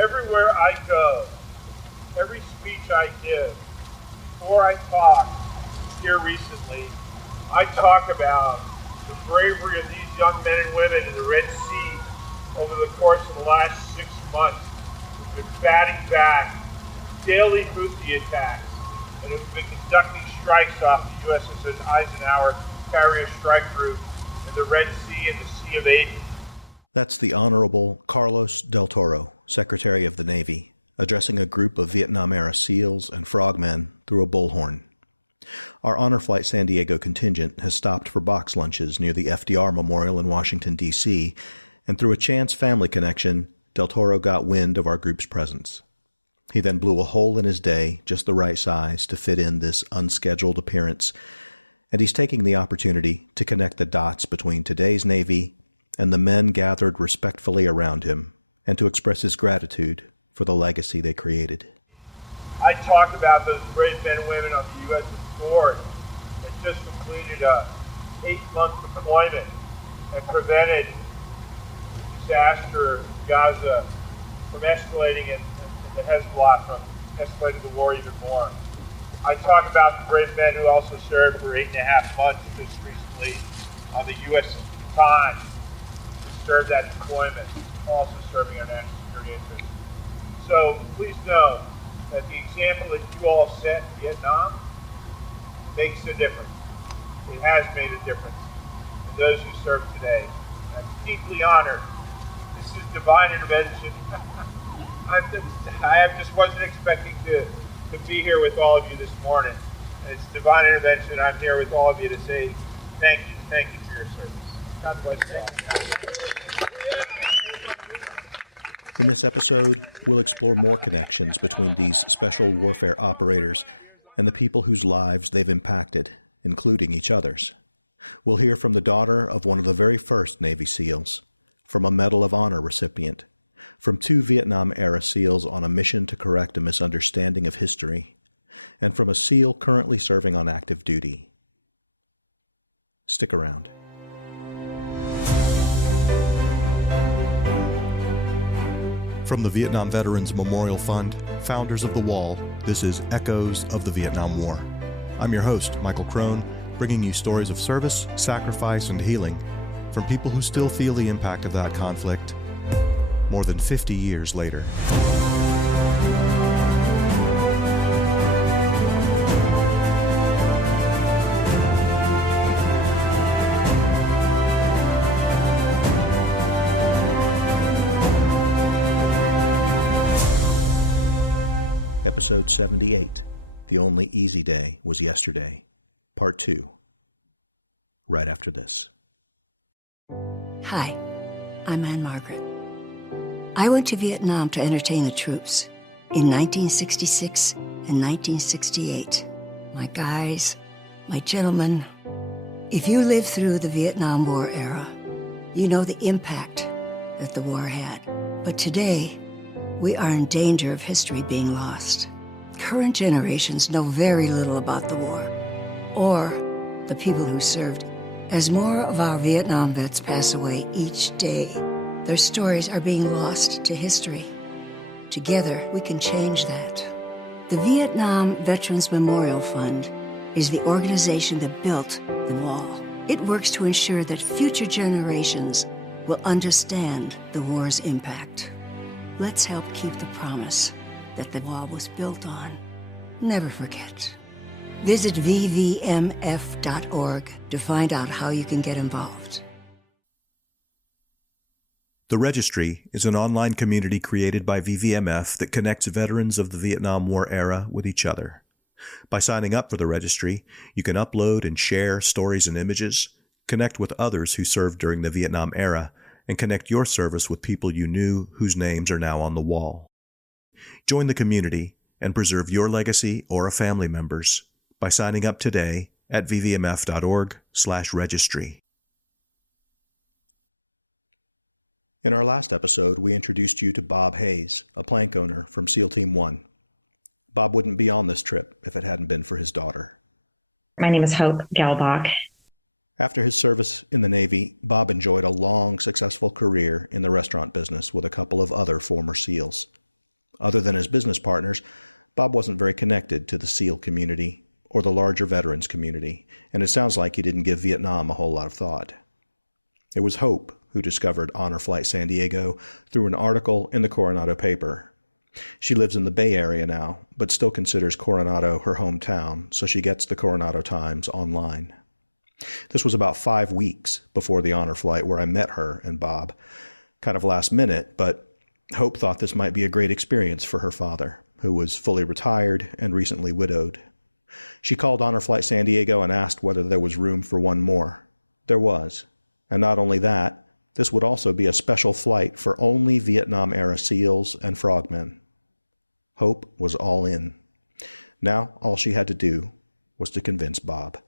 Everywhere I go, every speech I give, before I talk here recently, I talk about the bravery of these young men and women in the Red Sea over the course of the last 6 months, who've been batting back daily Houthi attacks and have been conducting strikes off the USS Eisenhower carrier strike group in the Red Sea and the Sea of Aden. That's the Honorable Carlos Del Toro, Secretary of the Navy, addressing a group of Vietnam-era SEALs and frogmen through a bullhorn. Our Honor Flight San Diego contingent has stopped for box lunches near the FDR Memorial in Washington, D.C., and through a chance family connection, Del Toro got wind of our group's presence. He then blew a hole in his day, just the right size, to fit in this unscheduled appearance, and he's taking the opportunity to connect the dots between today's Navy and the men gathered respectfully around him, and to express his gratitude for the legacy they created. I talk about those brave men and women on the USS Ford that just completed a 8-month deployment and prevented the disaster in Gaza from escalating and the Hezbollah from escalating the war even more. I talk about the brave men who also served for 8.5 months just recently on the USS Bataan, who served that deployment, also serving our national security interests. So please know that the example that you all set in Vietnam makes a difference. It has made a difference in those who serve today. I'm deeply honored. This is divine intervention. I just wasn't expecting to be here with all of you this morning. It's divine intervention. I'm here with all of you to say thank you for your service. God bless you all. In this episode, we'll explore more connections between these special warfare operators and the people whose lives they've impacted, including each other's. We'll hear from the daughter of one of the very first Navy SEALs, from a Medal of Honor recipient, from 2 Vietnam-era SEALs on a mission to correct a misunderstanding of history, and from a SEAL currently serving on active duty. Stick around. From the Vietnam Veterans Memorial Fund, founders of The Wall, this is Echoes of the Vietnam War. I'm your host, Michael Crone, bringing you stories of service, sacrifice, and healing from people who still feel the impact of that conflict more than 50 years later. Episode 78, The Only Easy Day Was Yesterday, Part 2, right after this. Hi, I'm Anne Margaret. I went to Vietnam to entertain the troops in 1966 and 1968. My guys, my gentlemen, if you lived through the Vietnam War era, you know the impact that the war had. But today, we are in danger of history being lost. Current generations know very little about the war, or the people who served. As more of our Vietnam vets pass away each day, their stories are being lost to history. Together, we can change that. The Vietnam Veterans Memorial Fund is the organization that built the wall. It works to ensure that future generations will understand the war's impact. Let's help keep the promise that the wall was built on. Never forget. Visit vvmf.org to find out how you can get involved. The Registry is an online community created by VVMF that connects veterans of the Vietnam War era with each other. By signing up for the Registry, you can upload and share stories and images, connect with others who served during the Vietnam era, and connect your service with people you knew whose names are now on the wall. Join the community and preserve your legacy or a family member's by signing up today at vvmf.org/registry. In our last episode, we introduced you to Bob Hayes, a plank owner from SEAL Team 1. Bob wouldn't be on this trip if it hadn't been for his daughter. My name is Hope Galbach. After his service in the Navy, Bob enjoyed a long, successful career in the restaurant business with a couple of other former SEALs. Other than his business partners, Bob wasn't very connected to the SEAL community or the larger veterans community, and it sounds like he didn't give Vietnam a whole lot of thought. It was Hope who discovered Honor Flight San Diego through an article in the Coronado paper. She lives in the Bay Area now, but still considers Coronado her hometown, so she gets the Coronado Times online. This was about 5 weeks before the honor flight where I met her and Bob. Kind of last minute, but Hope thought this might be a great experience for her father, who was fully retired and recently widowed. She called Honor Flight San Diego and asked whether there was room for one more. There was. And not only that, this would also be a special flight for only Vietnam-era SEALs and frogmen. Hope was all in. Now all she had to do was to convince Bob.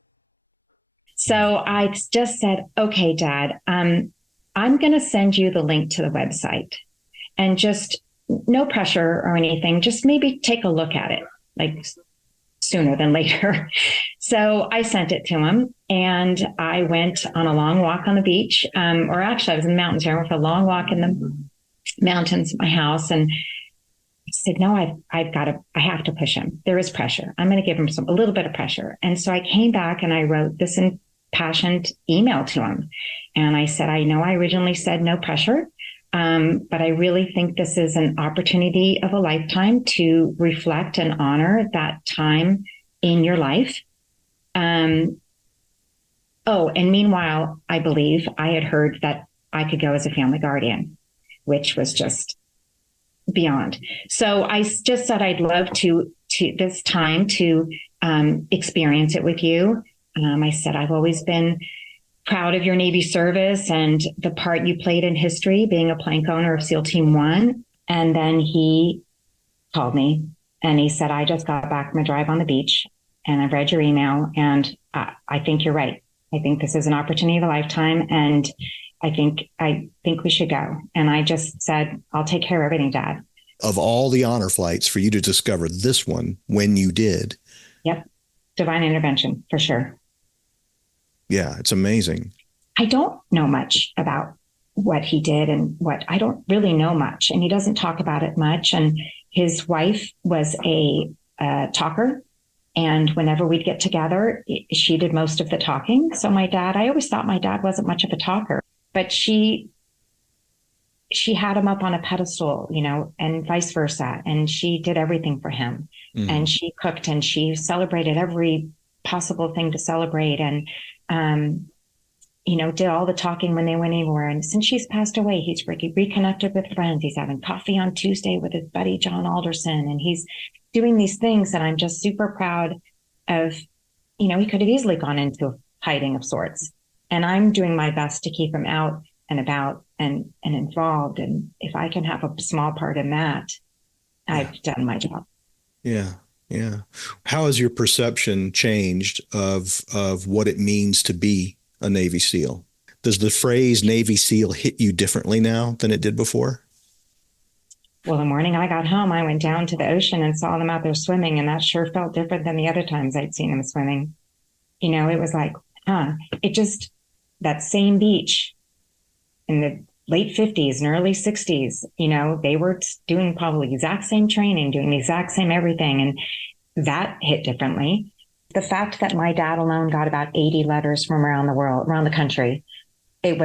So I just said, okay, Dad, I'm going to send you the link to the website, and just no pressure or anything. Just maybe take a look at it, like sooner than later. So I sent it to him, and I went on a long walk on the beach. Or actually I was in the mountains here. I went for a long walk in the mountains, my house. And I said, no, I have to push him. There is pressure. I'm going to give him a little bit of pressure. And so I came back and I wrote this impassioned email to him. And I said, I know I originally said no pressure, but I really think this is an opportunity of a lifetime to reflect and honor that time in your life. And meanwhile, I believe I had heard that I could go as a family guardian, which was just beyond. So I just said, I'd love to this time to experience it with you. I said, I've always been proud of your Navy service and the part you played in history, being a plank owner of SEAL Team 1. And then he called me and he said, I just got back from a drive on the beach and I've read your email, and I think you're right. I think this is an opportunity of a lifetime, and I think we should go. And I just said, I'll take care of everything, Dad. Of all the honor flights, for you to discover this one when you did. Yep. Divine intervention, for sure. Yeah, it's amazing. I don't know much about what he did and I don't really know much, and he doesn't talk about it much. And his wife was a talker. And whenever we'd get together, she did most of the talking. So I always thought my dad wasn't much of a talker, but she had him up on a pedestal, and vice versa. And she did everything for him. Mm-hmm. And she cooked and she celebrated every possible thing to celebrate. And, did all the talking when they went anywhere. And since she's passed away, he's reconnected with friends. He's having coffee on Tuesday with his buddy, John Alderson. And he's doing these things that I'm just super proud of. He could have easily gone into hiding of sorts. And I'm doing my best to keep him out and about and involved. And if I can have a small part in that, I've done my job. Yeah. Yeah. How has your perception changed of what it means to be a Navy SEAL? Does the phrase Navy SEAL hit you differently now than it did before? Well, the morning I got home, I went down to the ocean and saw them out there swimming, and that sure felt different than the other times I'd seen them swimming. It was like, that same beach in the late 50s and early 60s, they were doing probably the exact same training, doing the exact same everything. And that hit differently. The fact that my dad alone got about 80 letters from around the world, around the country, that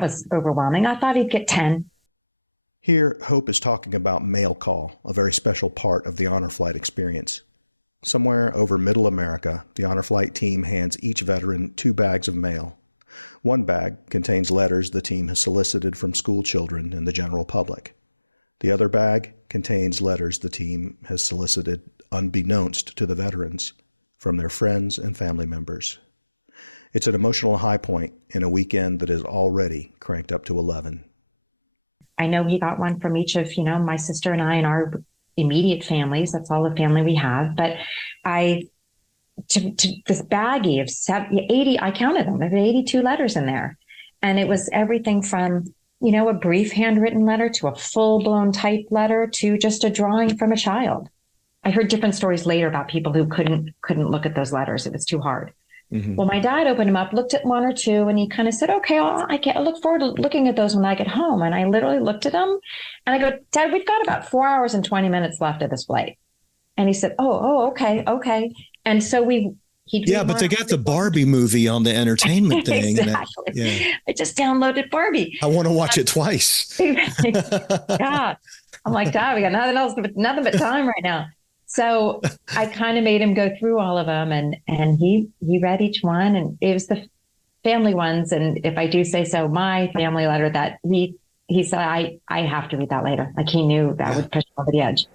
was overwhelming. I thought he'd get 10. Here, Hope is talking about mail call, a very special part of the honor flight experience. Somewhere over middle America, the honor flight team hands each veteran 2 bags of mail. One bag contains letters the team has solicited from school children and the general public. The other bag contains letters the team has solicited unbeknownst to the veterans from their friends and family members. It's an emotional high point in a weekend that is already cranked up to 11. I know he got one from each of, my sister and I and our immediate families. That's all the family we have. But to this baggie of 80, I counted them. There were 82 letters in there. And it was everything from, a brief handwritten letter to a full-blown typed letter to just a drawing from a child. I heard different stories later about people who couldn't look at those letters. It was too hard. Well, my dad opened them up, looked at one or two, and he kind of said, okay, I look forward to looking at those when I get home. And I literally looked at them and I go, Dad, we've got about 4 hours and 20 minutes left of this flight. And he said, okay. And so but they got the Barbie movie on the entertainment thing. Exactly. I just downloaded Barbie. I want to watch it twice. God. I'm like, Dad, we got nothing but time right now. So I kind of made him go through all of them, and he read each one, and it was the family ones. And if I do say so, my family letter that he said, I have to read that later. Like, he knew that would push him over the edge.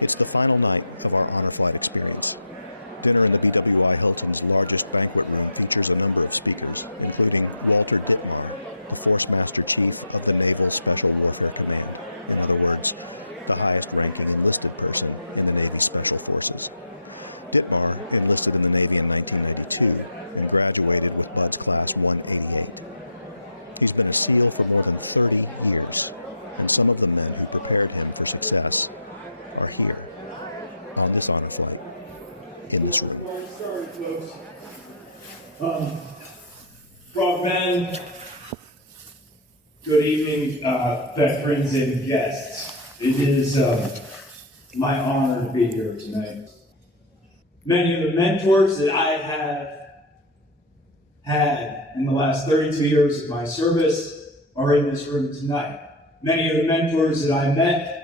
It's the final night of our honor flight experience. Dinner in the BWI Hilton's largest banquet room features a number of speakers, including Walter Dittmar, the Force Master Chief of the Naval Special Warfare Command. In other words, the highest-ranking enlisted person in the Navy Special Forces. Dittmar enlisted in the Navy in 1992 and graduated with Bud's Class 188. He's been a SEAL for more than 30 years, and some of the men who prepared him for success are here, on this honor flight, in this room. Sorry, folks. Frogmen, good evening, veterans and guests. It is my honor to be here tonight. Many of the mentors that I have had in the last 32 years of my service are in this room tonight. Many of the mentors that I met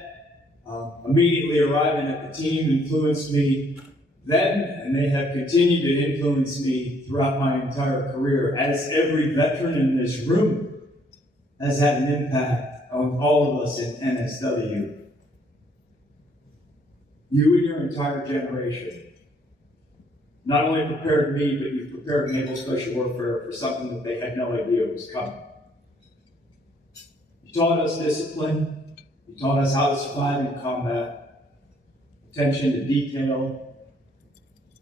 immediately arriving at the team influenced me then, and they have continued to influence me throughout my entire career, as every veteran in this room has had an impact on all of us in NSW. You and your entire generation not only prepared me, but you prepared Naval Special Warfare for something that they had no idea was coming. You taught us discipline. You taught us how to survive in combat, attention to detail.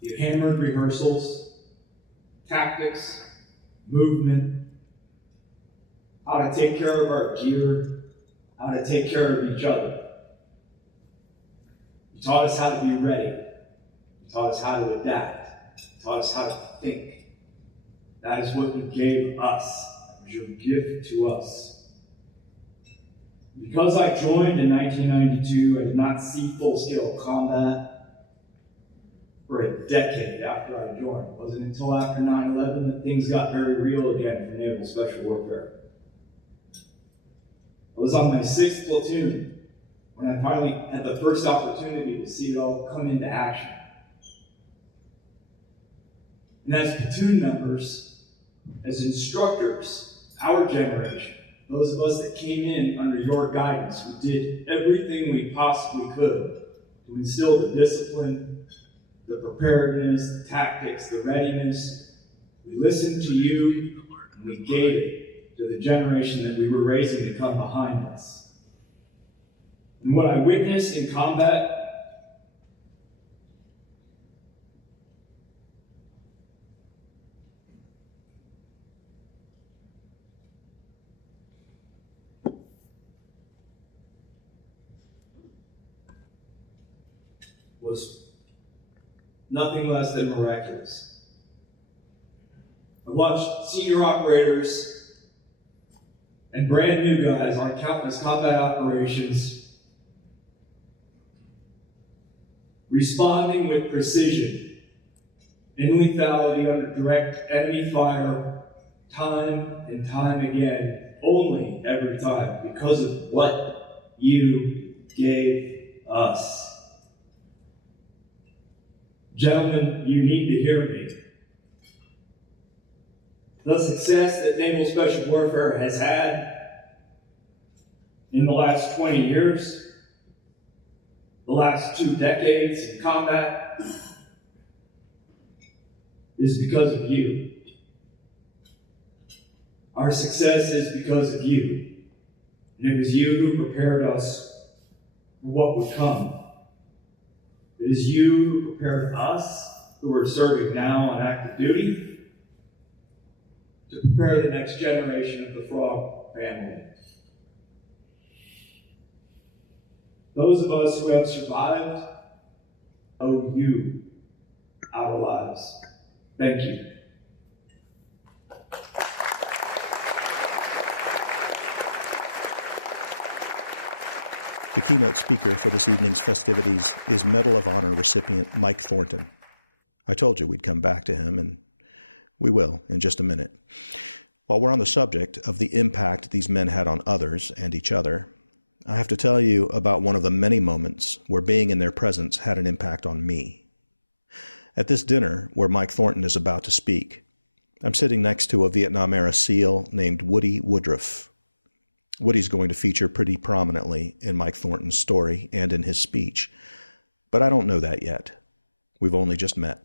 You hammered rehearsals, tactics, movement, how to take care of our gear, how to take care of each other. You taught us how to be ready. You taught us how to adapt. You taught us how to think. That is what you gave us. It was your gift to us. Because I joined in 1992, I did not see full-scale combat for a decade after I joined. It wasn't until after 9/11 that things got very real again for Naval Special Warfare. I was on my 6th platoon when I finally had the first opportunity to see it all come into action. And as platoon members, as instructors, our generation, those of us that came in under your guidance, we did everything we possibly could to instill the discipline, the preparedness, the tactics, the readiness. We listened to you, and we gave it to the generation that we were raising to come behind us. And what I witnessed in combat was nothing less than miraculous. I watched senior operators and brand new guys on countless combat operations responding with precision in lethality under direct enemy fire time and time again, only every time, because of what you gave us. Gentlemen, you need to hear me. The success that Naval Special Warfare has had in the last 20 years, the last 2 decades in combat, is because of you. Our success is because of you. And it was you who prepared us for what would come. It is you who prepared us, who are serving now on active duty, to prepare the next generation of the Frog family. Those of us who have survived owe you our lives. Thank you. The keynote speaker for this evening's festivities is Medal of Honor recipient Mike Thornton. I told you we'd come back to him, and we will in just a minute. While we're on the subject of the impact these men had on others and each other, I have to tell you about one of the many moments where being in their presence had an impact on me. At this dinner, where Mike Thornton is about to speak, I'm sitting next to a Vietnam-era SEAL named Woody Woodruff. Woody's going to feature pretty prominently in Mike Thornton's story and in his speech, but I don't know that yet. We've only just met.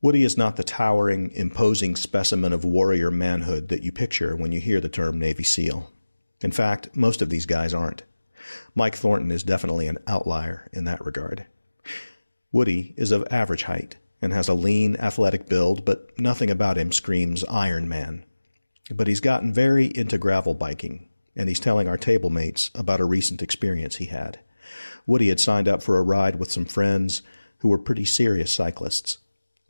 Woody is not the towering, imposing specimen of warrior manhood that you picture when you hear the term Navy SEAL. In fact, most of these guys aren't. Mike Thornton is definitely an outlier in that regard. Woody is of average height and has a lean, athletic build, but nothing about him screams Iron Man. But he's gotten very into gravel biking, and he's telling our table mates about a recent experience he had. Woody had signed up for a ride with some friends who were pretty serious cyclists.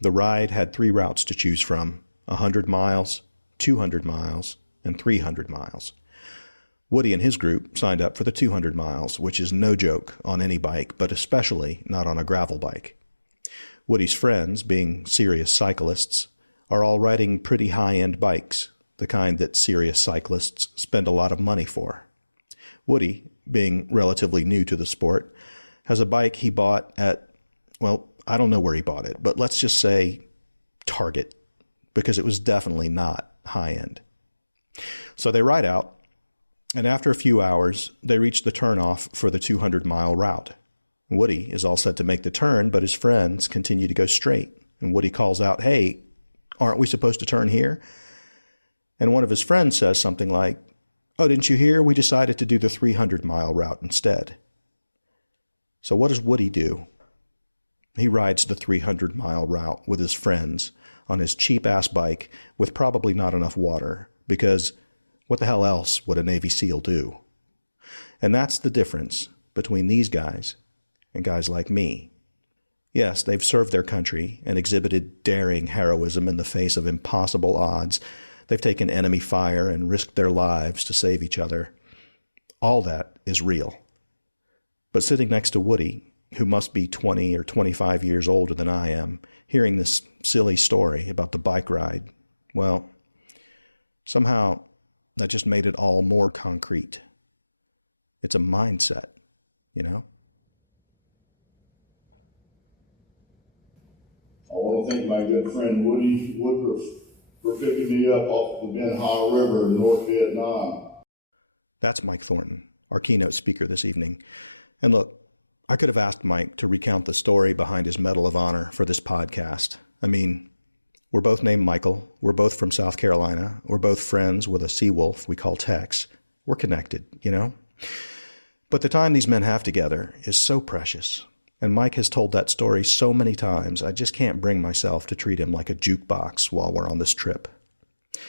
The ride had 3 routes to choose from: 100 miles, 200 miles, and 300 miles. Woody and his group signed up for the 200 miles, which is no joke on any bike, but especially not on a gravel bike. Woody's friends, being serious cyclists, are all riding pretty high-end bikes, the kind that serious cyclists spend a lot of money for. Woody, being relatively new to the sport, has a bike he bought at, well, I don't know where he bought it, but let's just say Target, because it was definitely not high-end. So they ride out, and after a few hours, they reach the turnoff for the 200-mile route. Woody is all set to make the turn, but his friends continue to go straight, and Woody calls out, "Hey, aren't we supposed to turn here?" And one of his friends says something like, "Oh, didn't you hear? We decided to do the 300-mile route instead." So what does Woody do? He rides the 300-mile route with his friends on his cheap-ass bike with probably not enough water, because what the hell else would a Navy SEAL do? And that's the difference between these guys and guys like me. Yes, they've served their country and exhibited daring heroism in the face of impossible odds. They've taken enemy fire and risked their lives to save each other. All that is real. But sitting next to Woody, who must be 20 or 25 years older than I am, hearing this silly story about the bike ride, well, somehow that just made it all more concrete. It's a mindset, you know? I want to thank my good friend Woody Woodruff for picking me up off the Ben Ha River in North Vietnam. That's Mike Thornton, our keynote speaker this evening. And look, I could have asked Mike to recount the story behind his Medal of Honor for this podcast. I mean, we're both named Michael. We're both from South Carolina. We're both friends with a sea wolf we call Tex. We're connected, you know? But the time these men have together is so precious. And Mike has told that story so many times, I just can't bring myself to treat him like a jukebox while we're on this trip.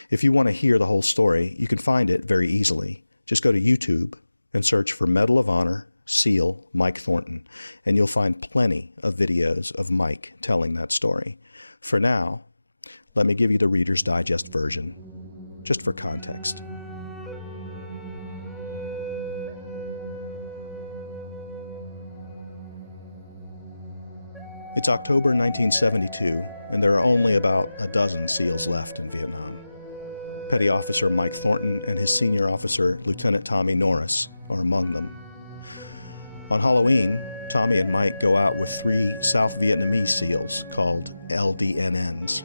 If you want to hear the whole story, you can find it very easily. Just go to YouTube and search for Medal of Honor SEAL Mike Thornton, and you'll find plenty of videos of Mike telling that story. For now, let me give you the Reader's Digest version, just for context. It's October 1972, and there are only about a dozen SEALs left in Vietnam. Petty Officer Mike Thornton and his senior officer, Lieutenant Tommy Norris, are among them. On Halloween, Tommy and Mike go out with 3 South Vietnamese SEALs called LDNNs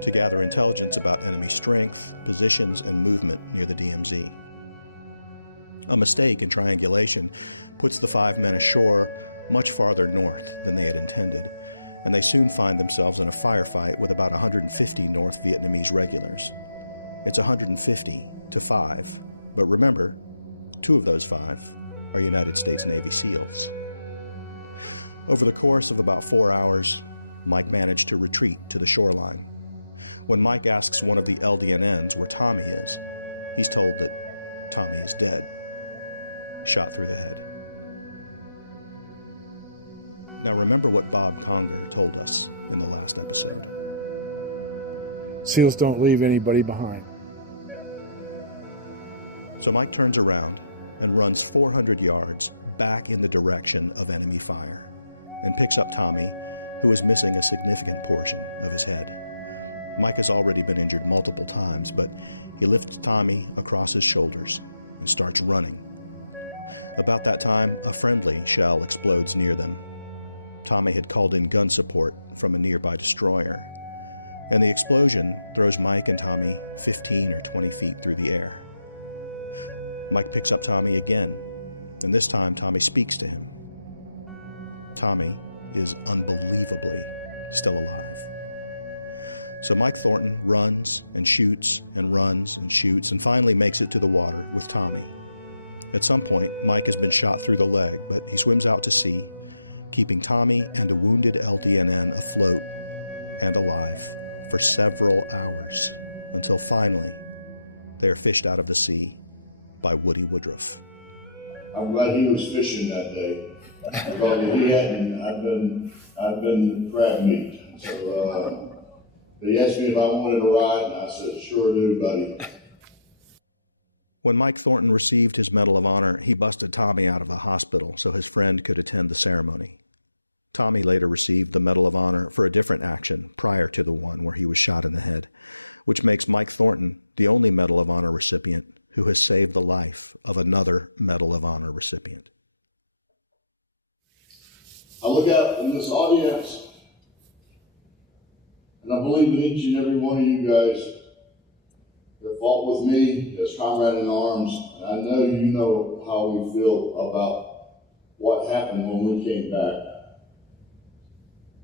to gather intelligence about enemy strength, positions, and movement near the DMZ. A mistake in triangulation puts the 5 men ashore much farther north than they had intended, and they soon find themselves in a firefight with about 150 North Vietnamese regulars. It's 150 to 5, but remember, 2 of those 5 are United States Navy SEALs. Over the course of about 4 hours, Mike managed to retreat to the shoreline. When Mike asks one of the LDNNs where Tommy is, he's told that Tommy is dead, shot through the head. Now remember what Bob Conger told us in the last episode. SEALs don't leave anybody behind. So Mike turns around and runs 400 yards back in the direction of enemy fire and picks up Tommy, who is missing a significant portion of his head. Mike has already been injured multiple times, but he lifts Tommy across his shoulders and starts running. About that time, a friendly shell explodes near them. Tommy had called in gun support from a nearby destroyer, and the explosion throws Mike and Tommy 15 or 20 feet through the air. Mike picks up Tommy again, and this time Tommy speaks to him. Tommy is unbelievably still alive. So Mike Thornton runs and shoots and runs and shoots and finally makes it to the water with Tommy. At some point, Mike has been shot through the leg, but he swims out to sea, keeping Tommy and a wounded LTNN afloat and alive for several hours until finally they are fished out of the sea by Woody Woodruff. I'm glad he was fishing that day. Well, if he hadn't, I'd been crab meat. So they asked me if I wanted to ride, and I said, sure do, buddy. When Mike Thornton received his Medal of Honor, he busted Tommy out of the hospital so his friend could attend the ceremony. Tommy later received the Medal of Honor for a different action prior to the one where he was shot in the head, which makes Mike Thornton the only Medal of Honor recipient who has saved the life of another Medal of Honor recipient. I look out in this audience, and I believe in each and every one of you guys that fought with me as comrade in arms. And I know you know how we feel about what happened when we came back.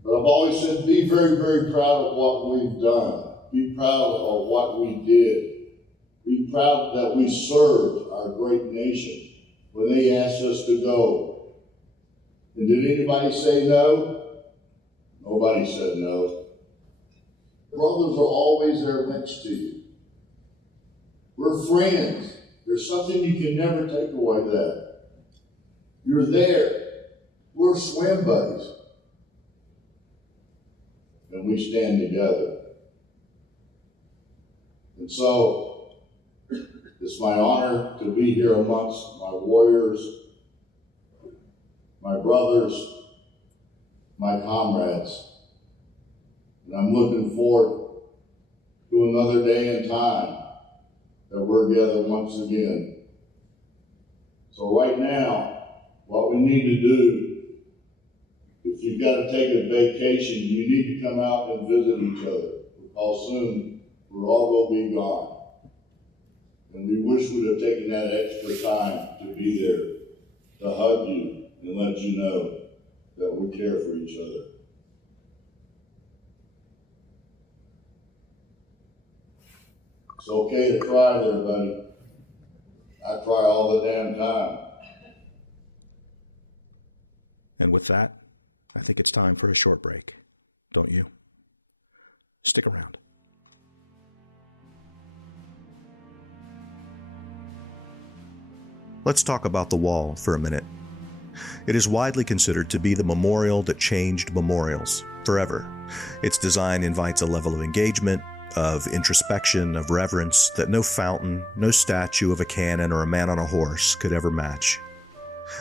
But I've always said, be very, very proud of what we've done. Be proud of what we did. Be proud that we served our great nation when they asked us to go. And did anybody say no? Nobody said no. Brothers are always there next to you. We're friends. There's something you can never take away that. You're there. We're swim buddies. And we stand together. And so, it's my honor to be here amongst my warriors, my brothers, my comrades. And I'm looking forward to another day and time that we're together once again. So right now, what we need to do, if you've got to take a vacation, you need to come out and visit each other, because soon we're all going to be gone. And we wish we'd have taken that extra time to be there, to hug you and let you know that we care for each other. It's okay to cry there, buddy. I cry all the damn time. And with that, I think it's time for a short break, don't you? Stick around. Let's talk about the wall for a minute. It is widely considered to be the memorial that changed memorials forever. Its design invites a level of engagement, of introspection, of reverence that no fountain, no statue of a cannon or a man on a horse could ever match.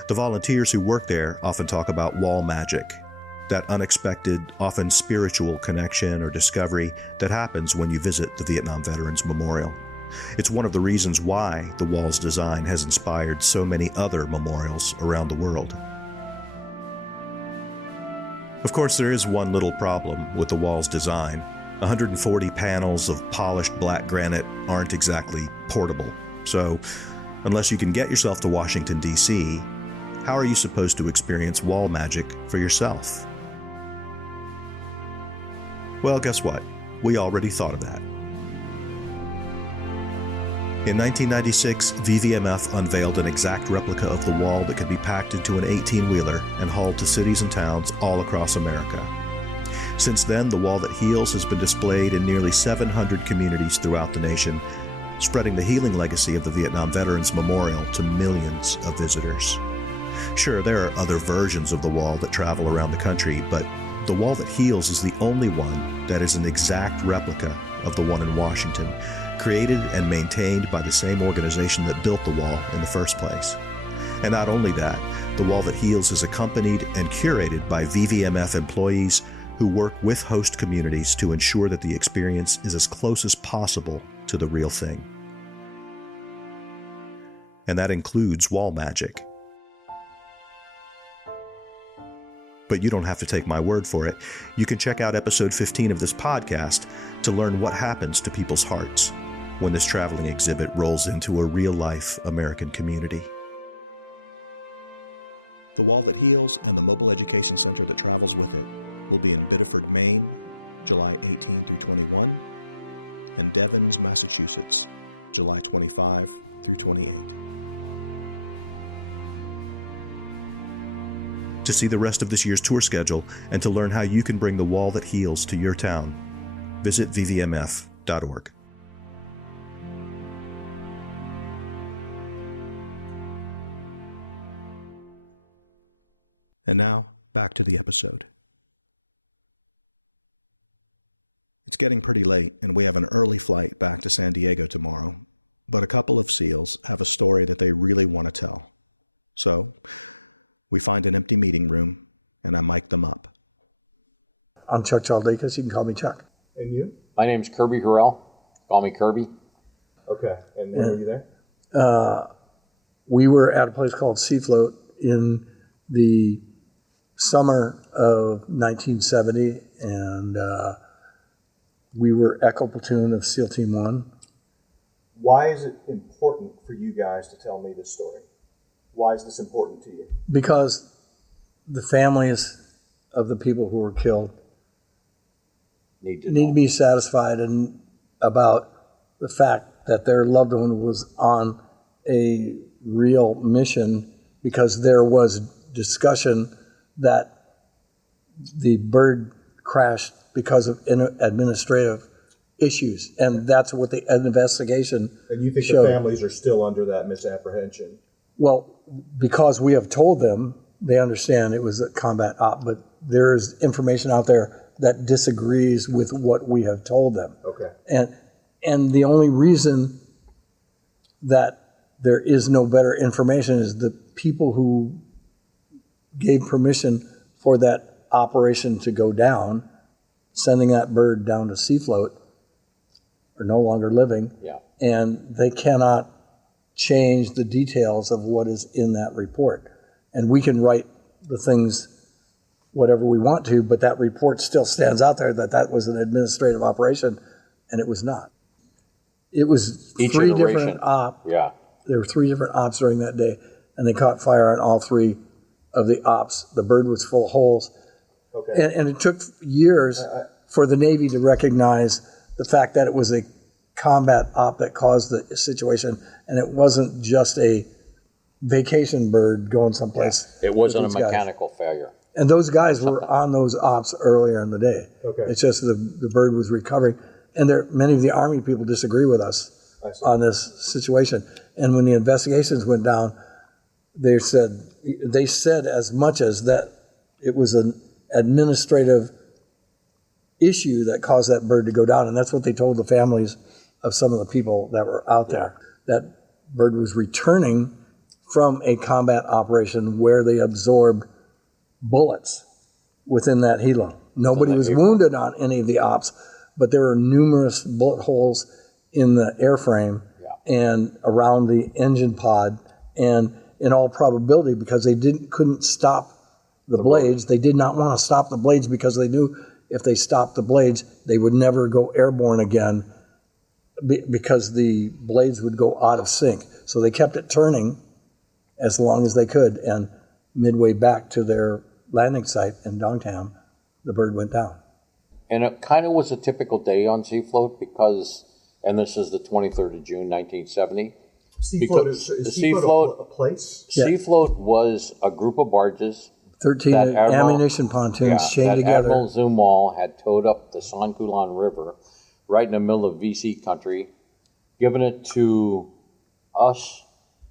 The volunteers who work there often talk about wall magic, that unexpected, often spiritual connection or discovery that happens when you visit the Vietnam Veterans Memorial. It's one of the reasons why the wall's design has inspired so many other memorials around the world. Of course, there is one little problem with the wall's design. 140 panels of polished black granite aren't exactly portable. So, unless you can get yourself to Washington, D.C., how are you supposed to experience wall magic for yourself? Well, guess what? We already thought of that. In 1996, VVMF unveiled an exact replica of the wall that could be packed into an 18-wheeler and hauled to cities and towns all across America. Since then, the wall that heals has been displayed in nearly 700 communities throughout the nation, spreading the healing legacy of the Vietnam Veterans Memorial to millions of visitors. Sure, there are other versions of the wall that travel around the country, but the wall that heals is the only one that is an exact replica of the one in Washington, created and maintained by the same organization that built the wall in the first place. And not only that, the wall that heals is accompanied and curated by VVMF employees who work with host communities to ensure that the experience is as close as possible to the real thing. And that includes wall magic. But you don't have to take my word for it. You can check out episode 15 of this podcast to learn what happens to people's hearts when this traveling exhibit rolls into a real-life American community. The Wall That Heals and the mobile education center that travels with it will be in Biddeford, Maine, July 18 through 21, and Devens, Massachusetts, July 25 through 28. To see the rest of this year's tour schedule and to learn how you can bring the Wall That Heals to your town, visit vvmf.org. And now, back to the episode. It's getting pretty late, and we have an early flight back to San Diego tomorrow, but a couple of SEALs have a story that they really want to tell. So, we find an empty meeting room, and I mic them up. I'm Chuck Chaldekas. You can call me Chuck. And you? My name's Kirby Harrell. Call me Kirby. Okay. And when were you there? We were at a place called Sea Float in the summer of 1970, and we were Echo Platoon of SEAL Team 1. Why is it important for you guys to tell me this story? Why is this important to you? Because the families of the people who were killed need to be satisfied about the fact that their loved one was on a real mission, because there was discussion that the bird crashed because of administrative issues, and that's what the investigation showed. And you think the families are still under that misapprehension? Well, because we have told them, they understand it was a combat op, but there's information out there that disagrees with what we have told them. Okay. And the only reason that there is no better information is the people who gave permission for that operation to go down, sending that bird down to Sea Float, are no longer living. Yeah. And they cannot change the details of what is in that report. And we can write the things whatever we want to, but that report still stands out there that was an administrative operation, and it was not. It was three different ops. Yeah. There were three different ops during that day, and they caught fire on all three of the ops. The bird was full of holes. Okay. And it took years for the Navy to recognize the fact that it was a combat op that caused the situation, and it wasn't just a vacation bird going someplace. It wasn't a mechanical failure. And those guys were on those ops earlier in the day. Okay. It's just the bird was recovering. And many of the Army people disagree with us on this situation. And when the investigations went down, they said as much as that it was an administrative issue that caused that bird to go down. And that's what they told the families of some of the people that were out there. That bird was returning from a combat operation where they absorbed bullets within that helo. Nobody was wounded on any of the ops, but there were numerous bullet holes in the airframe and around the engine pod, and in all probability, because they couldn't stop the blades, they did not want to stop the blades because they knew if they stopped the blades, they would never go airborne again because the blades would go out of sync. So they kept it turning as long as they could, and midway back to their landing site in Dongtam, the bird went down. And it kind of was a typical day on Sea Float because, and this is the 23rd of June, 1970. Sea Float is Sea Float a place? Sea Float was a group of barges. 13 ammunition pontoons chained together. Admiral Zumwalt had towed up the San Kulan River right in the middle of VC country, given it to us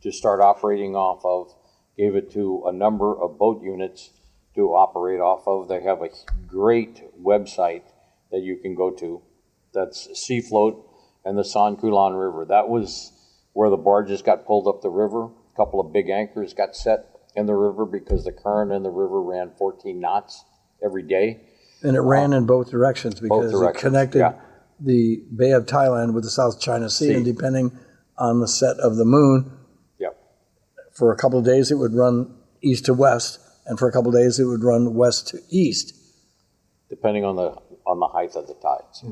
to start operating off of gave it to a number of boat units to operate off of. They have a great website that you can go to. That's Sea Float and the San Culan River. That was where the barges got pulled up the river. A couple of big anchors got set in the river because the current in the river ran 14 knots every day. And it ran in both directions because it connected the Bay of Thailand with the South China Sea, and depending on the set of the moon, for a couple of days it would run east to west, and for a couple of days it would run west to east, depending on the height of the tides.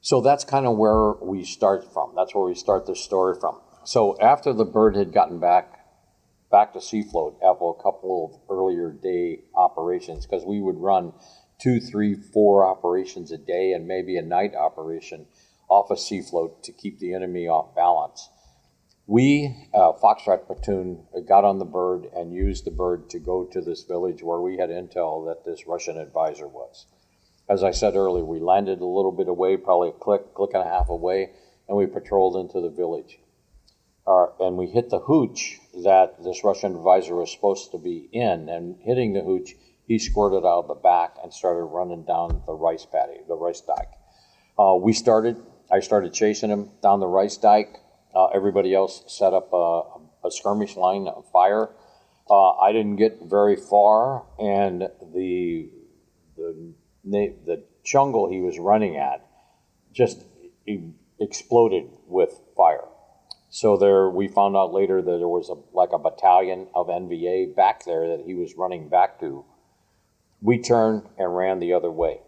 So that's kind of where we start from. That's where we start the story from. So after the bird had gotten back to Sea Float after a couple of earlier day operations, because we would run 2, 3, 4 operations a day and maybe a night operation off of Sea Float to keep the enemy off balance. We, Foxtrot platoon, got on the bird and used the bird to go to this village where we had intel that this Russian advisor was. As I said earlier, we landed a little bit away, probably a click and a half away, and we patrolled into the village. And we hit the hooch that this Russian advisor was supposed to be in, and hitting the hooch, he squirted out of the back and started running down the rice paddy, the rice dike. I started chasing him down the rice dike. Everybody else set up a skirmish line of fire. I didn't get very far, and the jungle he was running at just exploded with fire. So we found out later that there was a battalion of NVA back there that he was running back to. We turned and ran the other way.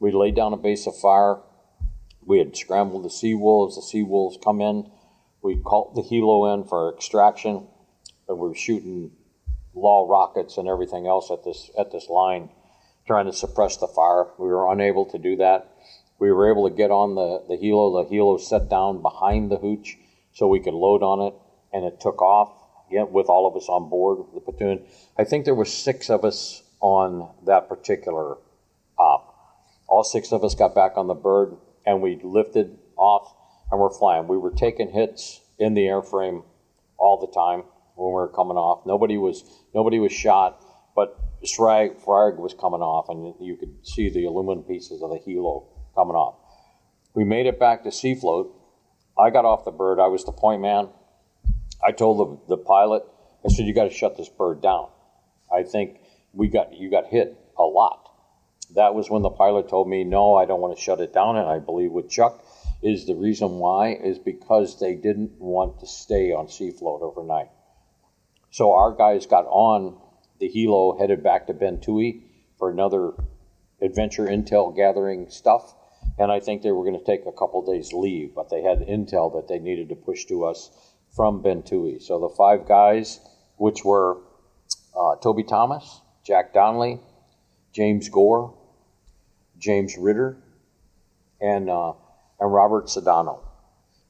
We laid down a base of fire. We had scrambled the sea wolves. The sea wolves come in. We called the helo in for extraction, and we were shooting law rockets and everything else at this line, trying to suppress the fire. We were unable to do that. We were able to get on the helo. The helo set down behind the hooch so we could load on it, and it took off with all of us on board the platoon. I think there were 6 of us on that particular op. All 6 of us got back on the bird, and we lifted off and we're flying. We were taking hits in the airframe all the time when we were coming off. Nobody was shot, but frag was coming off, and you could see the aluminum pieces of the helo coming off. We made it back to Sea Float. I got off the bird. I was the point man. I told the pilot, I said, "You got to shut this bird down. I think you got hit a lot." That was when the pilot told me, "No, I don't want to shut it down." And I believe with Chuck is the reason why is because they didn't want to stay on Sea Float overnight. So our guys got on the helo, headed back to Bentui for another adventure intel gathering stuff. And I think they were going to take a couple days leave, but they had intel that they needed to push to us from Bentui. So the 5 guys, which were Toby Thomas, Jack Donnelly, James Gore, James Ritter, and Robert Sedano,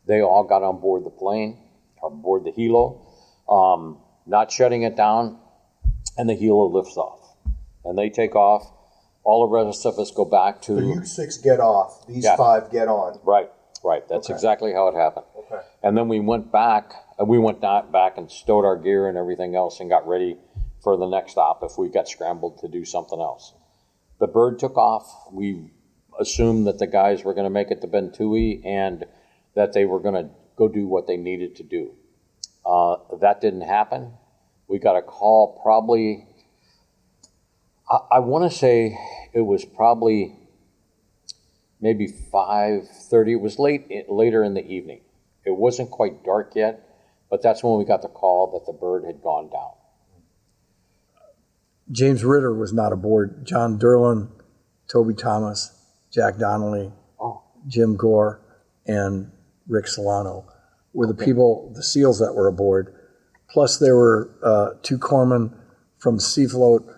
they all got on board the plane, on board the helo, not shutting it down, and the helo lifts off. And they take off. All the rest of us go back to... So you 6 get off, these 5 get on. Right. That's exactly how it happened. Okay. And then we went back and stowed our gear and everything else and got ready for the next stop if we got scrambled to do something else. The bird took off. We assumed that the guys were going to make it to Bentui and that they were going to go do what they needed to do. That didn't happen. We got a call probably... I want to say it was probably maybe 5:30. It was later in the evening. It wasn't quite dark yet, but that's when we got the call that the bird had gone down. James Ritter was not aboard. John Derlin, Toby Thomas, Jack Donnelly, Jim Gore, and Rick Solano were the people, the SEALs that were aboard. Plus there were 2 corpsmen from Sea Float,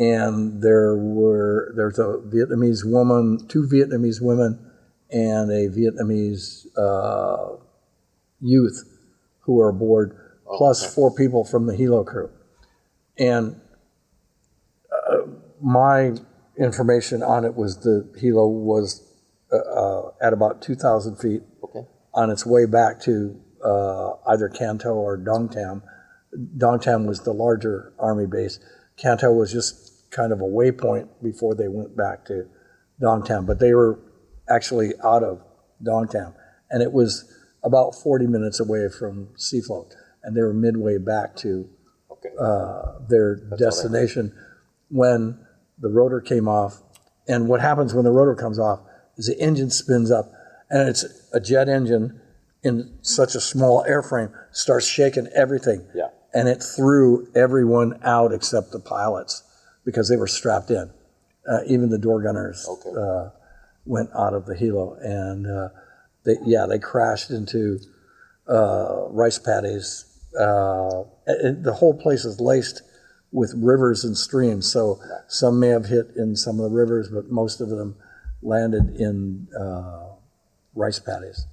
and there's a Vietnamese woman, 2 Vietnamese women, and a Vietnamese youth who were aboard, plus 4 people from the helo crew. And my information on it was the helo was at about 2,000 feet on its way back to either Canto or Dong Tam, Dongtan was the larger Army base. Canto was just kind of a waypoint before they went back to Dongtan, but they were actually out of Dongtan. And it was about 40 minutes away from Seafloat, and they were midway back to their destination when the rotor came off. And what happens when the rotor comes off is the engine spins up, and it's a jet engine in such a small airframe, starts shaking everything. Yeah. And it threw everyone out except the pilots because they were strapped in. Even the door gunners went out of the helo, and they crashed into rice paddies. The whole place is laced with rivers and streams, so some may have hit in some of the rivers, but most of them landed in rice paddies.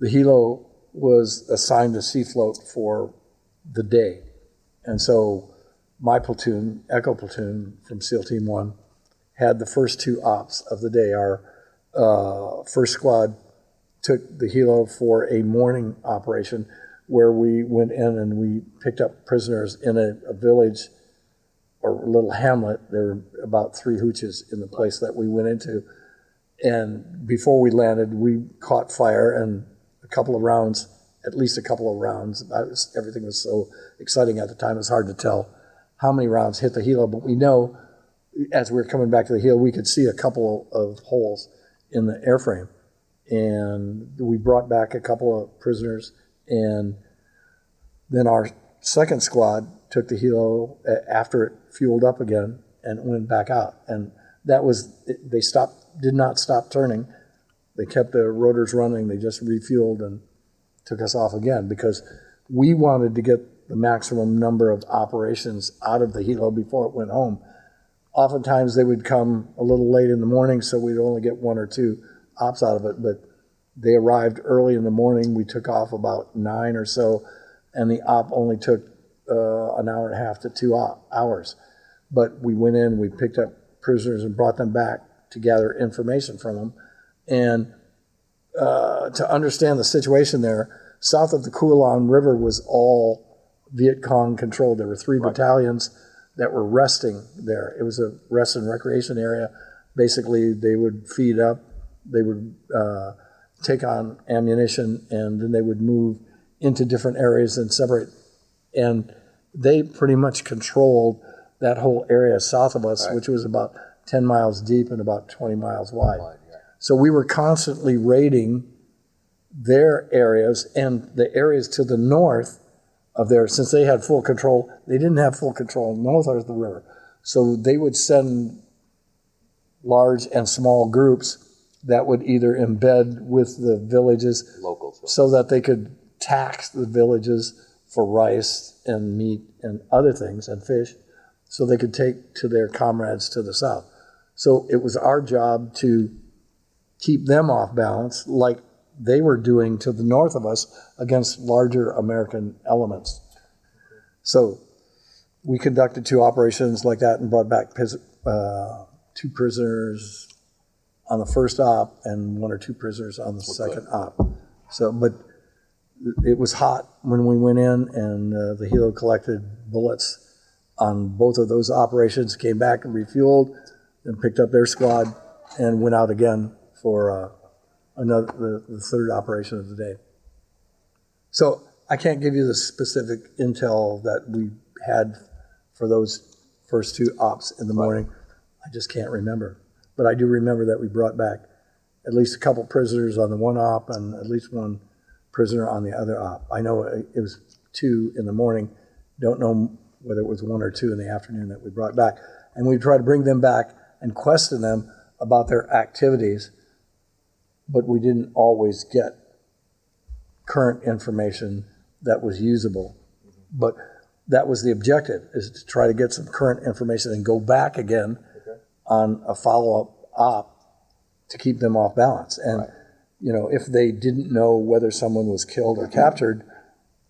The helo was assigned to Seafloat for the day, and so my platoon, Echo Platoon from SEAL Team 1, had the first two ops of the day. Our first squad took the helo for a morning operation where we went in and we picked up prisoners in a village or a little hamlet. There were about 3 hooches in the place that we went into. And before we landed, we caught fire, and at least a couple of rounds. Everything was so exciting at the time, it was hard to tell how many rounds hit the helo, but we know as we were coming back to the helo, we could see a couple of holes in the airframe. And we brought back a couple of prisoners, and then our second squad took the helo after it fueled up again and went back out. And they did not stop turning. They kept the rotors running. They just refueled and took us off again because we wanted to get the maximum number of operations out of the helo before it went home. Oftentimes they would come a little late in the morning, so we'd only get 1 or 2 ops out of it, but they arrived early in the morning. We took off about 9 or so, and the op only took an hour and a half to 2 hours. But we went in, we picked up prisoners and brought them back to gather information from them. And to understand the situation there, south of the Kulan River was all Viet Cong controlled. There were 3 battalions that were resting there. It was a rest and recreation area. Basically, they would feed up, they would take on ammunition, and then they would move into different areas and separate. And they pretty much controlled that whole area south of us, which was about 10 miles deep and about 20 miles wide. So we were constantly raiding their areas, and the areas to the north of there, since they had full control, they didn't have full control north of the river. So they would send large and small groups that would either embed with the villages so that they could tax the villages for rice and meat and other things and fish so they could take to their comrades to the south. So it was our job to keep them off balance like they were doing to the north of us against larger American elements. So we conducted 2 operations like that and brought back 2 prisoners on the first op and 1 or 2 prisoners on the second op. So, but it was hot when we went in, and the helo collected bullets on both of those operations, came back and refueled, and picked up their squad and went out again for the third operation of the day. So I can't give you the specific intel that we had for those first 2 ops in the morning. I just can't remember. But I do remember that we brought back at least a couple prisoners on the one op and at least 1 prisoner on the other op. I know it was 2 in the morning. Don't know whether it was 1 or 2 in the afternoon that we brought back. And we tried to bring them back and question them about their activities, but we didn't always get current information that was usable. But that was the objective, is to try to get some current information and go back again on a follow-up op to keep them off balance. And, you know, if they didn't know whether someone was killed or captured,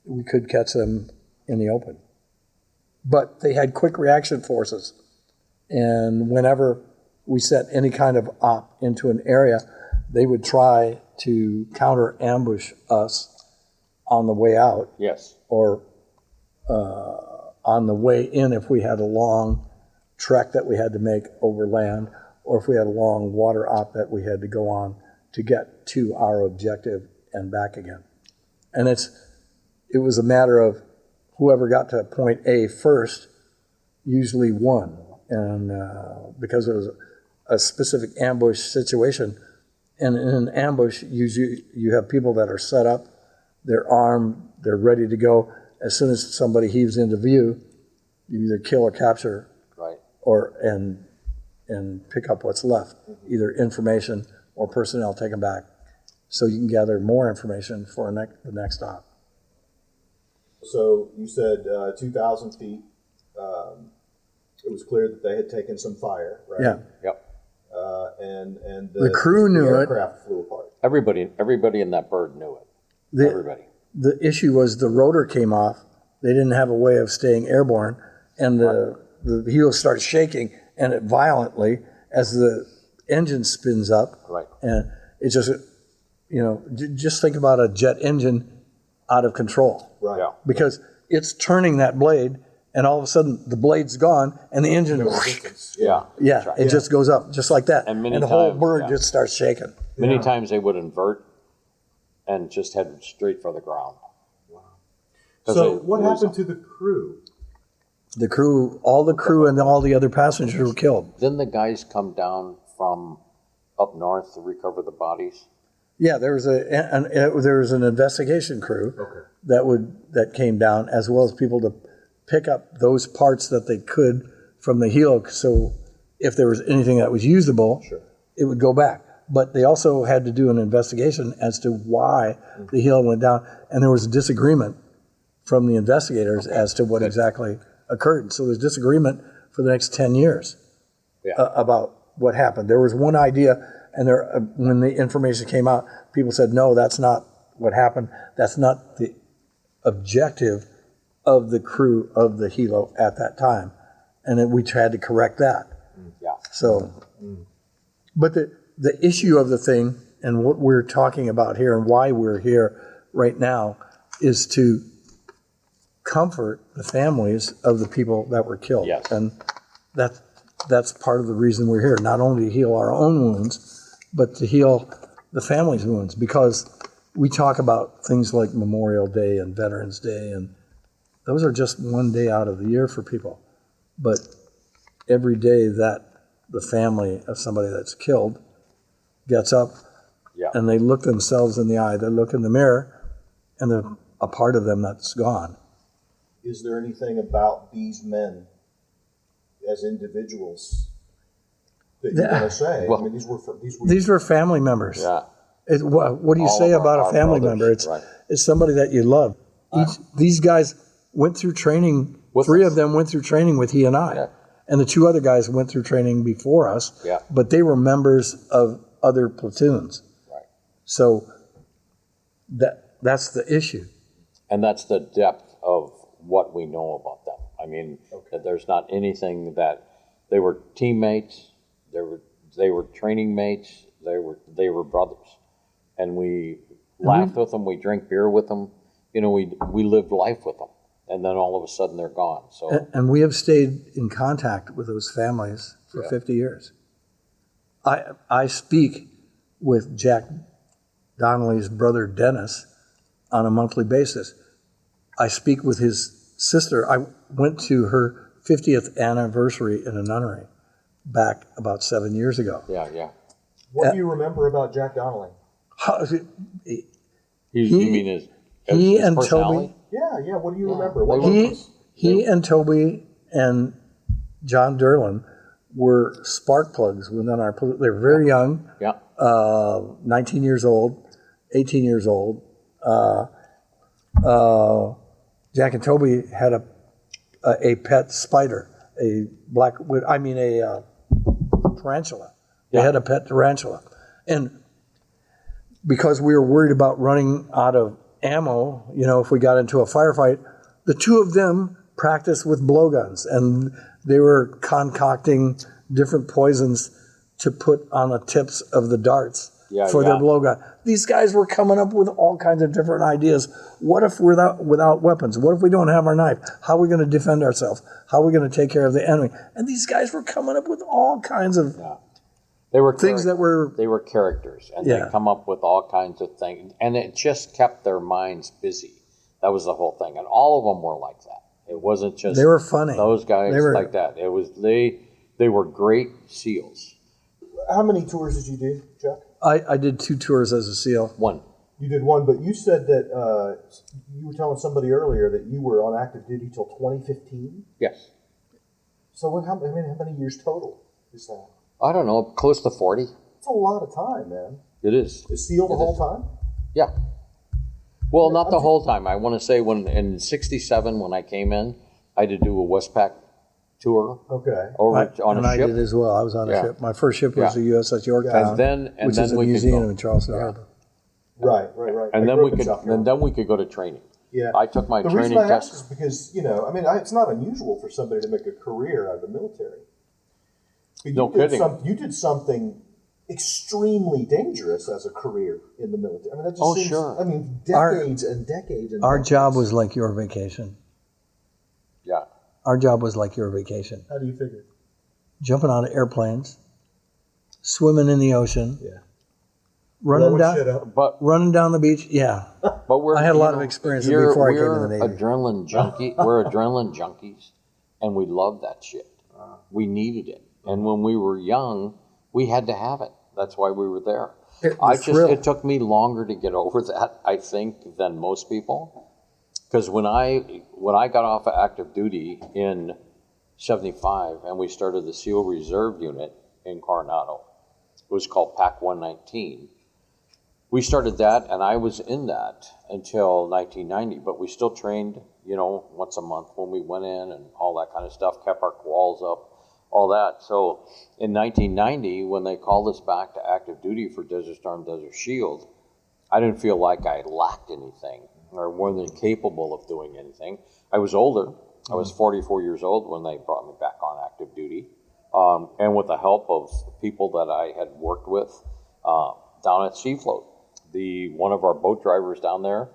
we could catch them in the open. But they had quick reaction forces. And whenever we set any kind of op into an area, they would try to counter ambush us on the way out. Yes. Or on the way in if we had a long trek that we had to make over land, or if we had a long water op that we had to go on to get to our objective and back again. And it was a matter of whoever got to point A first usually won. And because it was a specific ambush situation, and in an ambush, usually you have people that are set up, they're armed, they're ready to go. As soon as somebody heaves into view, you either kill or capture, Right. or and pick up what's left, either information or personnel taken back, so you can gather more information for the next op. So you said 2,000 feet. It was clear that they had taken some fire, right? Yeah. Yep. And The crew knew it. aircraft flew apart. Everybody in that bird knew it. Everybody. The issue was the rotor came off. They didn't have a way of staying airborne, and the helo starts shaking, and it violently as the engine spins up. Right. And it just, just think about a jet engine out of control. Right. Yeah. Because it's turning that blade, and all of a sudden the blade's gone, and the engine, Yeah. it just goes up just like that, And many the whole times, bird yeah. just starts shaking. Many times they would invert and just head straight for the ground. So what happened to the crew? The crew, all the crew and all the other passengers were killed. Then the guys come down from up north to recover the bodies. Yeah, there was an investigation crew that came down, as well as people to pick up those parts that they could from the helo. So if there was anything that was usable, it would go back. But they also had to do an investigation as to why the helo went down, and there was a disagreement from the investigators as to what exactly occurred. So there's disagreement for the next 10 years about what happened. There was one idea, and when the information came out, people said, no, that's not what happened. That's not the objective of the crew of the helo at that time. And then we had to correct that. Yeah. So, but the issue of the thing, and what we're talking about here and why we're here right now, is to comfort the families of the people that were killed. Yes. And that's part of the reason we're here, not only to heal our own wounds, but to heal the family's wounds, because we talk about things like Memorial Day and Veterans Day, and those are just one day out of the year for people. But every day that the family of somebody that's killed gets up and they look themselves in the eye, they look in the mirror, and there's a part of them that's gone. Is there anything about these men as individuals that you want to say? Well, I mean, These were family members. Yeah. What do you All say of about our a family brothers, member? right. It's somebody that you love. These guys went through training. With Three us. of them went through training with he and I. Yeah. And the two other guys went through training before us. Yeah. But they were members of other platoons. Right. So that's the issue. And that's the depth of what we know about them. I mean, that there's not anything that they were teammates, they were training mates, they were brothers, and we laughed with them, we drank beer with them, we lived life with them, and then all of a sudden they're gone. So And we have stayed in contact with those families for 50 years. I speak with Jack Donnelly's brother Dennis on a monthly basis. I speak with his sister. I went to her 50th anniversary in a nunnery back about 7 years ago. yeah. What do you remember about Jack Donnelly? You mean his and personality? Toby. Yeah. What do you remember? He and Toby and John Derlin were spark plugs within our. They were very young. Yeah. 19 years old, 18 years old. Jack and Toby had a pet spider, a tarantula. They had a pet tarantula. And because we were worried about running out of ammo, if we got into a firefight, the two of them practiced with blowguns, and they were concocting different poisons to put on the tips of the darts for their blowgun. These guys were coming up with all kinds of different ideas. What if we're without weapons? What if we don't have our knife? How are we going to defend ourselves? How are we going to take care of the enemy? And these guys were coming up with all kinds of They were things that were... They were characters, and they come up with all kinds of things, and it just kept their minds busy. That was the whole thing, and all of them were like that. It wasn't just... They were funny. Those guys like that. It was they were great SEALs. How many tours did you do, Chuck? I did 2 tours as a SEAL. 1. You did 1, but you said that you were telling somebody earlier that you were on active duty till 2015? Yes. So how many years total is that? I don't know, close to 40. It's a lot of time, man. It is. Is SEAL the whole time? Yeah. Well, not the whole time. I want to say in 67 when I came in, I had to do a Westpac tour. Okay. On a ship. I did as well. I was on a ship. My first ship was the USS Yorktown, which is a museum in Charleston Harbor. Right. And then we could go to training. Yeah. I took my training reason I test. ask is because, it's not unusual for somebody to make a career out of the military. But No kidding. You did something extremely dangerous as a career in the military. I mean, that just seems, sure. Decades and decades. Our job was like your vacation. Yeah. Our job was like your vacation. How do you figure? Jumping out of airplanes, swimming in the ocean, running down the beach. Yeah. But I had a lot of experience before I came to the Navy. We're adrenaline junkies, and we love that shit. We needed it. And when we were young, we had to have it. That's why we were there. It took me longer to get over that, I think, than most people. Because when I got off of active duty in 75 and we started the SEAL Reserve Unit in Coronado, it was called PAC 119. We started that, and I was in that until 1990, but we still trained, once a month when we went in and all that kind of stuff, kept our quals up, all that. So in 1990, when they called us back to active duty for Desert Storm, Desert Shield, I didn't feel like I lacked anything or wasn't capable of doing anything. I was older. I was 44 years old when they brought me back on active duty. And with the help of people that I had worked with down at Sea Float. One of our boat drivers down there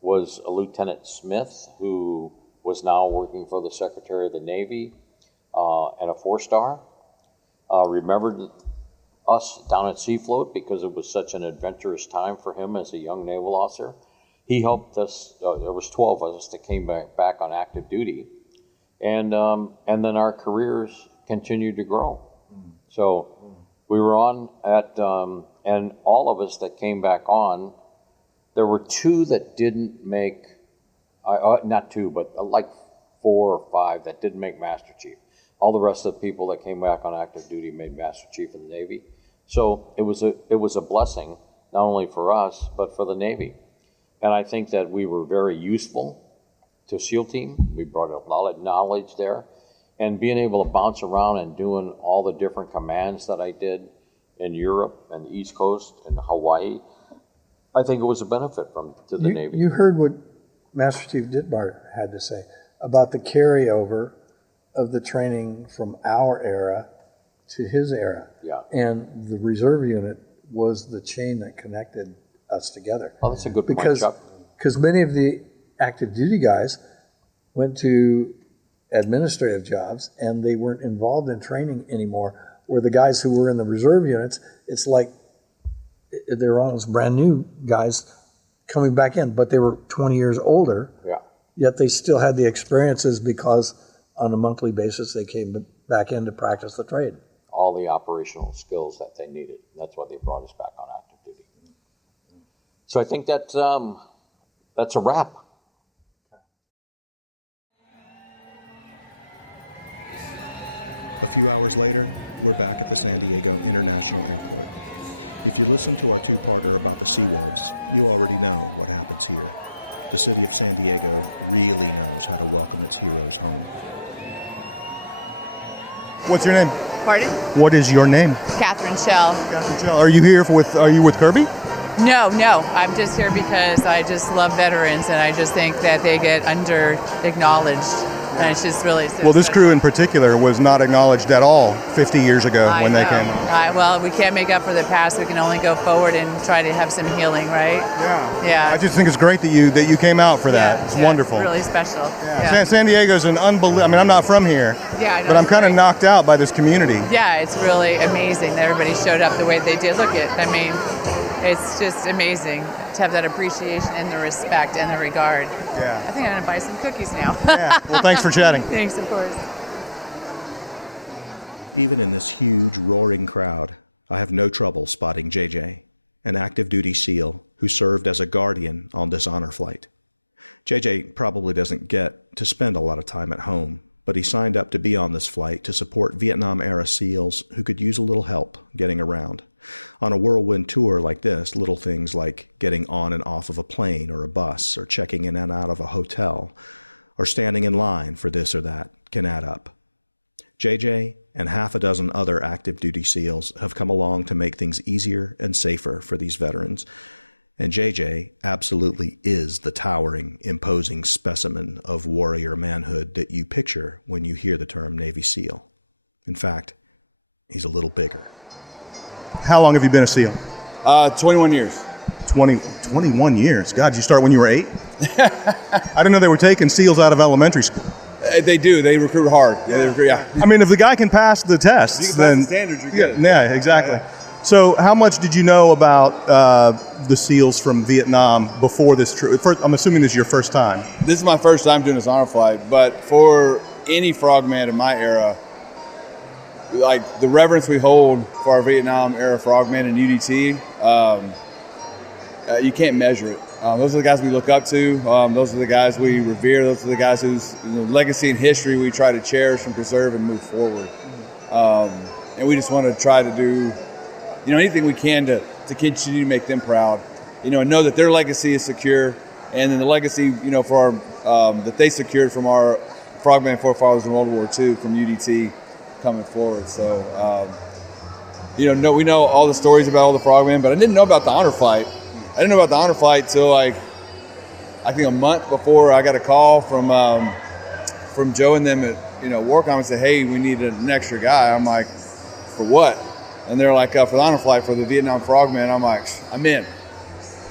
was a Lieutenant Smith, who was now working for the Secretary of the Navy and a 4-star. Remembered us down at Sea Float because it was such an adventurous time for him as a young naval officer. He helped us. There was 12 of us that came back on active duty, and then our careers continued to grow. So we were on at, and all of us that came back on, there were 2 that didn't make, not 2, but like 4 or 5 that didn't make Master Chief. All the rest of the people that came back on active duty made Master Chief in the Navy. So it was a blessing, not only for us, but for the Navy. And I think that we were very useful to SEAL Team. We brought a lot of knowledge there. And being able to bounce around and doing all the different commands that I did in Europe and the East Coast and Hawaii, I think it was a benefit to the Navy. You heard what Master Chief Dittmar had to say about the carryover of the training from our era to his era. Yeah. And the reserve unit was the chain that connected us together. Oh, that's a good point, Chuck. Because many of the active duty guys went to administrative jobs and they weren't involved in training anymore. Where the guys who were in the reserve units, it's like they're almost brand new guys coming back in, but they were 20 years older. Yeah. Yet they still had the experiences because on a monthly basis they came back in to practice the trade. All the operational skills that they needed. That's why they brought us back on active duty. So I think that's a wrap. A few hours later, we're back at the San Diego International Airport. If you listen to our 2-parter about the Seawolves, you already know what happens here. The city of San Diego really knows how to welcome its heroes home. What's your name? Pardon? What is your name? Catherine Schell. Catherine Schell. Are you here are you with Kirby? No. I'm just here because I just love veterans and I just think that they get under-acknowledged. And it's just really Well, this crew in particular was not acknowledged at all 50 years ago when they came on. Well, we can't make up for the past. We can only go forward and try to have some healing, right? Yeah. I just think it's great that you came out for that. It's wonderful. It's really special. San Diego's an unbelievable. I mean, I'm not from here. Yeah, I know, but I'm kind of knocked out by this community. Yeah, it's really amazing that everybody showed up the way they did. Look at, I mean, it's just amazing to have that appreciation and the respect and the regard. Yeah. I think I'm gonna buy some cookies now. Yeah. Well, thanks for chatting. Thanks, of course. Even in this huge, roaring crowd, I have no trouble spotting JJ, an active duty SEAL who served as a guardian on this honor flight. JJ probably doesn't get to spend a lot of time at home, but he signed up to be on this flight to support Vietnam-era SEALs who could use a little help getting around. On a whirlwind tour like this, little things like getting on and off of a plane or a bus, or checking in and out of a hotel, or standing in line for this or that can add up. JJ and half a dozen other active duty SEALs have come along to make things easier and safer for these veterans. And JJ absolutely is the towering, imposing specimen of warrior manhood that you picture when you hear the term Navy SEAL. In fact, he's a little bigger. How long have you been a SEAL? 21 years. 21 years. God, you start when you were 8? I didn't know they were taking SEALs out of elementary school. They do. They recruit hard. Yeah, they recruit. Yeah. I mean, if the guy can pass the tests, You can pass then the standards, you're good. Yeah, exactly. So, how much did you know about the SEALs from Vietnam before this trip? I'm assuming this is your first time. This is my first time doing this honor flight, but for any frogman in my era, like the reverence we hold for our Vietnam era frogmen and UDT, you can't measure it. Those are the guys we look up to. Those are the guys we revere. Those are the guys whose legacy and history we try to cherish and preserve and move forward. And we just want to try to do, anything we can to continue to make them proud. And know that their legacy is secure, and then the legacy, for our, that they secured from our frogman forefathers in World War II from UDT coming forward. So, we know all the stories about all the frogmen, but I didn't know about the honor flight. I didn't know about the honor flight till I think a month before I got a call from Joe and them at Warcom and said, "Hey, we need an extra guy." I'm like, "For what?" And they're like, "For the honor flight for the Vietnam frogmen." I'm like, "I'm in."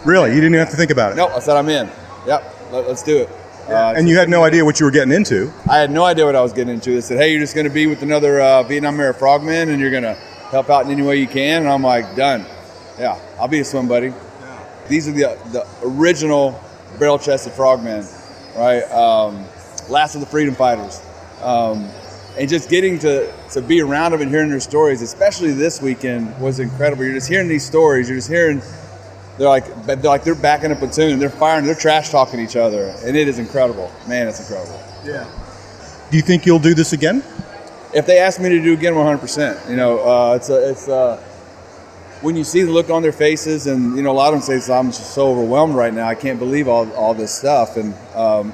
Really? You didn't even have to think about it? No, I said I'm in. Yep, let's do it. And you had no idea what you were getting into? I had no idea what I was getting into. They said, "Hey, you're just going to be with another Vietnam-era frogman, and you're going to help out in any way you can." And I'm like, "Done. Yeah, I'll be a swim buddy." These are the original barrel-chested frogmen, right? Last of the freedom fighters. And just getting to be around them and hearing their stories, especially this weekend, was incredible. You're just hearing these stories. You're just hearing, they're back in a platoon. They're firing, they're trash talking each other. And it is incredible. Man, it's incredible. Yeah. Do you think you'll do this again? If they ask me to do it again, 100%. When you see the look on their faces, and a lot of them say, "I'm just so overwhelmed right now. I can't believe all this stuff and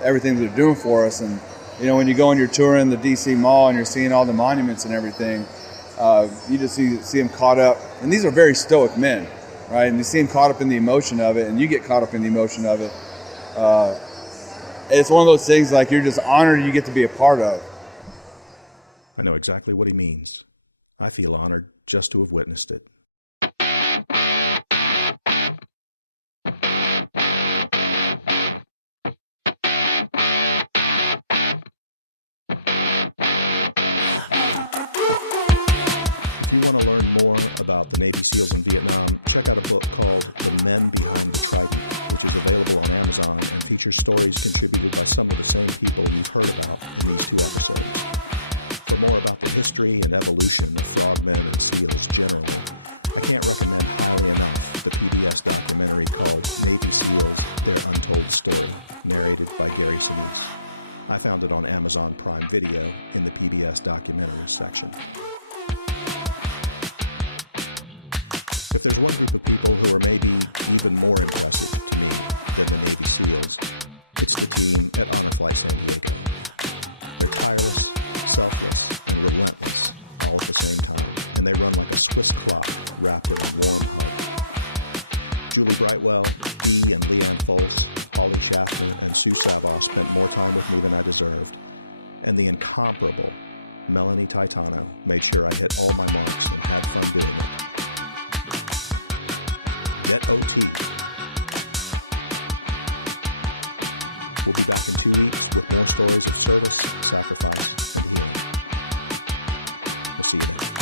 everything they're doing for us." And when you go on your tour in the DC Mall and you're seeing all the monuments and everything, you just see them caught up. And these are very stoic men, right? And you see them caught up in the emotion of it, and you get caught up in the emotion of it. It's one of those things like you're just honored you get to be a part of. I know exactly what he means. I feel honored just to have witnessed it. If you want to learn more about the Navy SEALs in Vietnam, check out a book called The Men Behind the Trident, which is available on Amazon and features stories contributed by some of the same people you've heard about in these 2 episodes. For more about the history and evolution of frogmen and SEALs generally, I can't recommend highly enough the PBS documentary called Navy SEALs, Their Untold Story, narrated by Gary Sinise. I found it on Amazon Prime Video in the PBS documentaries section. If there's one group of people who are maybe even more impressive to me than the Navy SEALs, it's the team at Honor Flight San Diego. They're tireless, selfless, and relentless all at the same time, and they run like a Swiss clock wrapped in a warm hug. Julie Brightwell, Dee and Leanne Folse, Holly Schaffner, and Sue Savoss spent more time with me than I deserved, and the incomparable Melanie Titano made sure I hit all my marks and had fun doing it. Det OT. We'll be back in 2 weeks with more stories of service, sacrifice, and healing. We'll see you then.